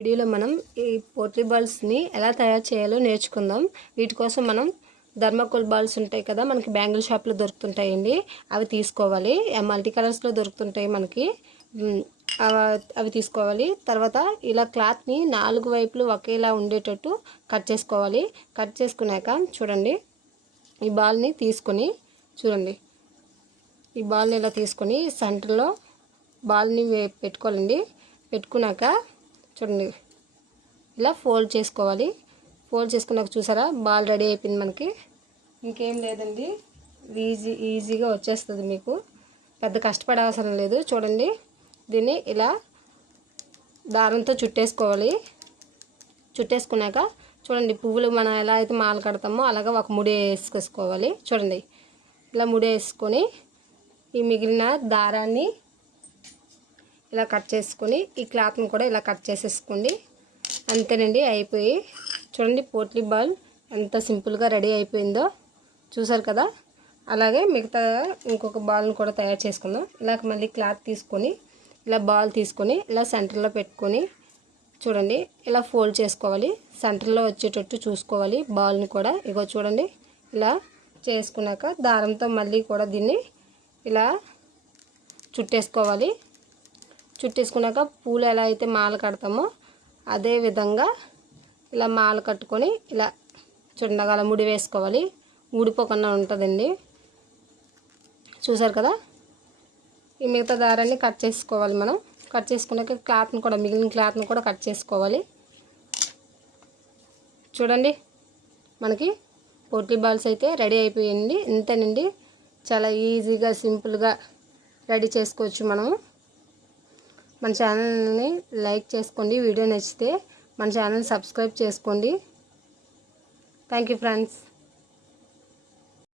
వీడియోలో మనం ఈ పోట్లీ బాల్స్ని ఎలా తయారు చేయాలో నేర్చుకుందాం. వీటి కోసం మనం థర్మాకోల్ బాల్స్ ఉంటాయి కదా, మనకి బ్యాంగిల్ షాప్లో దొరుకుతుంటాయండి. అవి తీసుకోవాలి. మల్టీ కలర్స్లో దొరుకుతుంటాయి మనకి. అవి తీసుకోవాలి. తర్వాత ఇలా క్లాత్ని 4 వైపులు ఒకేలా ఉండేటట్టు కట్ చేసుకోవాలి. కట్ చేసుకున్నాక చూడండి, ఈ బాల్ని తీసుకొని చూడండి, ఈ బాల్ని ఇలా తీసుకొని సెంటర్లో బాల్ని పెట్టుకోవాలండి. పెట్టుకున్నాక చూడండి, ఇలా ఫోల్డ్ చేసుకోవాలి. ఫోల్డ్ చేసుకున్నాక చూసారా, బాల్ రెడీ అయిపోయింది మనకి. ఇంకేం లేదండి, ఈజీగా వచ్చేస్తుంది మీకు. పెద్ద కష్టపడే అవసరం లేదు. చూడండి, దీన్ని ఇలా దారంతో చుట్టేసుకోవాలి. చుట్టేసుకున్నాక చూడండి, పువ్వులు మనం ఎలా అయితే మాల కడతామో అలాగా ఒక ముడి వేసుకోవాలి. చూడండి, ఇలా ముడి వేసుకొని ఈ మిగిలిన దారాన్ని ఇలా కట్ చేసుకొని ఈ క్లాత్ని కూడా ఇలా కట్ చేసేసుకోండి. అంతేనండి, అయిపోయి. చూడండి, పోట్లీ బాల్ ఎంత సింపుల్గా రెడీ అయిపోయిందో చూసారు కదా. అలాగే మిగతా ఇంకొక బాల్ని కూడా తయారు చేసుకుందాం. ఇలా మళ్ళీ క్లాత్ తీసుకొని ఇలా బాల్ తీసుకొని ఇలా సెంటర్లో పెట్టుకొని చూడండి, ఇలా ఫోల్డ్ చేసుకోవాలి. సెంటర్లో వచ్చేటట్టు చూసుకోవాలి బాల్ని కూడా. ఇగో చూడండి, ఇలా చేసుకున్నాక దారంతో మళ్ళీ కూడా దీన్ని ఇలా చుట్టేసుకోవాలి. చుట్టేసుకున్నాక పూలు ఎలా అయితే మాల కడతామో అదే విధంగా ఇలా మాల కట్టుకొని ఇలా చూడండి, అలా ముడి వేసుకోవాలి. ఊడిపోకుండా ఉంటుందండి. చూసారు కదా. ఈ మిగతా దారాన్ని కట్ చేసుకోవాలి. మనం కట్ చేసుకున్నాక క్లాత్ని కూడా, మిగిలిన క్లాత్ని కూడా కట్ చేసుకోవాలి. చూడండి, మనకి పోట్లీ బాల్స్ అయితే రెడీ అయిపోయింది. ఇంతేనండి, చాలా ఈజీగా సింపుల్గా రెడీ చేసుకోవచ్చు మనము. మన ఛానల్ని లైక్ చేసుకోండి. వీడియో నచ్చితే మన ఛానల్ సబ్స్క్రైబ్ చేసుకోండి. Thank you friends.